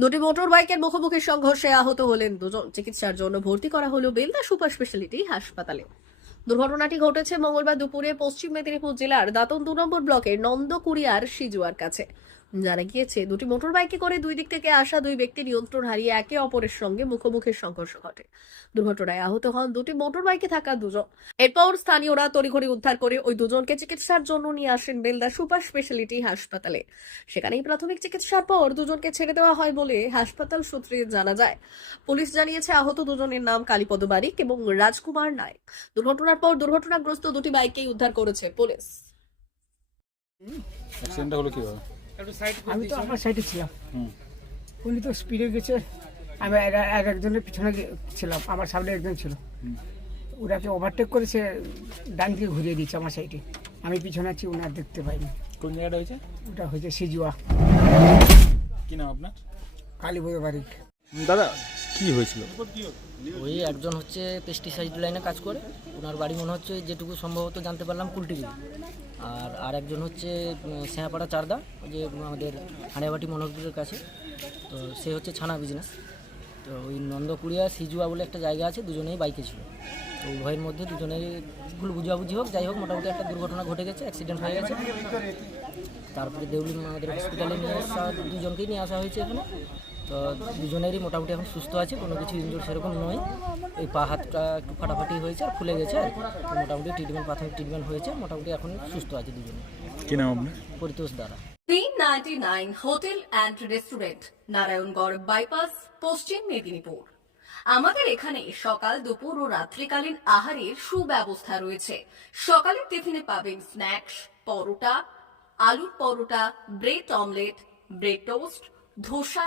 দুটি মোটর বাইকের মুখোমুখি সংঘর্ষে আহত হলেন দুজন। চিকিৎসার জন্য ভর্তি করা হলো বেলদা সুপার স্পেশালিটি হাসপাতালে। দুর্ঘটনাটি ঘটেছে মঙ্গলবার দুপুরে পশ্চিম মেদিনীপুর জেলার দাতন দু নম্বর ব্লকের নন্দকুড়িয়ার সিজুয়ার কাছে। জানা গিয়েছে, দুটি মোটর বাইকে করে দুই দিক থেকে আসা দুই ব্যক্তি নিয়ন্ত্রণ হারিয়ে একে অপরের সঙ্গে মুখোমুখি সংঘর্ষ ঘটে। দুর্ঘটনায় আহত হন দুটি মোটর বাইকে থাকা দুজন। এরপর স্থানীয়রা তড়িঘড়ি উদ্ধার করে ওই দুজনকে চিকিৎসার জন্য নিয়ে আসেন বেলদা সুপার স্পেশালিটি হাসপাতালে। সেখানেই প্রাথমিক চিকিৎসার পর দুজনকে ছেড়ে দেওয়া হয় বলে হাসপাতাল সূত্রে জানা যায়। পুলিশ জানিয়েছে, আহত দুজনের নাম কালীপদ বারিক এবং রাজকুমার নায়ক। দুর্ঘটনার পর দুর্ঘটনাগ্রস্ত দুটি বাইকেই উদ্ধার করেছে পুলিশ। হলো কীভাবে? আমি তো আমার সাইডে ছিলাম। হুম। উনি তো স্পিডে গেছে আমি এক এক একজনের পিছনে ছিলাম আমার সামনে একজন ছিল। ওনাকে ওভারটেক করেছে ডান দিকে ঘুরিয়ে দিচ্ছে আমার সাইডে আমি পিছনে আছি ওনার দেখতে পাইনি। কোন জায়গাটা হয়েছে? ওটা হয়েছে সিজুয়া। কি নাম আপনার? কালীপুর বাড়ি দাদা কি হয়েছিল? ওই একজন হচ্ছে পেস্টিসাইড লাইনে কাজ করে। ওনার বাড়ি মনে হচ্ছে যেটুকু সম্ভবত জানতে পারলাম কুলটিগিরি আর আর একজন হচ্ছে স্যাঁপাড়া চারদা যে আমাদের হাঁড়িয়াবাটি মনোহরপুরের কাছে। তো সে হচ্ছে ছানা বিজনেস তো ওই নন্দকুড়িয়া, সিজুয়া বলে একটা জায়গা আছে, দুজনেই বাইকে ছিল। তো উভয়ের মধ্যে দুজনেই ভুল বুঝাবুঝি হোক, যাই হোক, মোটামুটি একটা দুর্ঘটনা ঘটে গেছে অ্যাক্সিডেন্ট হয়ে গেছে। তারপরে দেউলি আমাদের হসপিটালে নিয়ে আসা, দুজনকেই নিয়ে আসা হয়েছে এখানে। তো দুজনেরই মোটামুটি এখন সুস্থ আছে কোনো কিছু ইনজুর সেরকম নয়। এই পা হাতটা একটু ফাটাফাটি হয়েছে আর ফুলে গেছে আর মোটামুটি ট্রিটমেন্ট প্রাথমিক ট্রিটমেন্ট হয়েছে মোটামুটি এখন সুস্থ আছে দুজনে। কি নাম আপনার? পরিতোষ দ্বারা তিন ninety nine hotel and restaurant Narayangarh bypass পশ্চিম মেদিনীপুর। আমাদের এখানে সকাল দুপুর ও রাত্রিকালীন আহারের সুব্যবস্থা রয়েছে। সকালের টিফিনে পাবেন স্ন্যাক্স পরোটা আলুর paratha bread omelette bread toast dosa